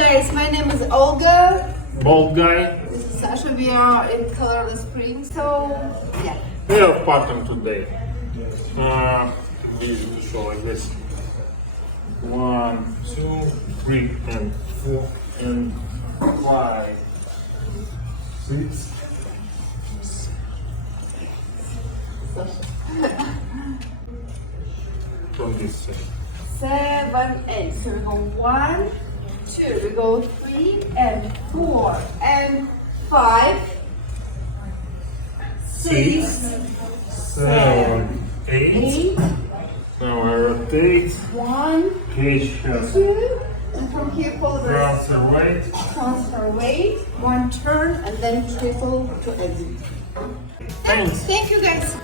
guys, my name is Olga. Bald guy. This is Sasha. We are in Colorado Springs, so yeah. We have pattern today. Easy to show like this. 1, 2, 3, and 4, and 5, 6. From this side. 7, 8. So we go 1, 2. We go 3 and 4 and 5, 6, 7, 8. 8. Now I rotate. 1, Cage has 2, and from here pull the transfer weight. transfer weight, 1 turn, and then triple to exit. Thanks. Thank you guys.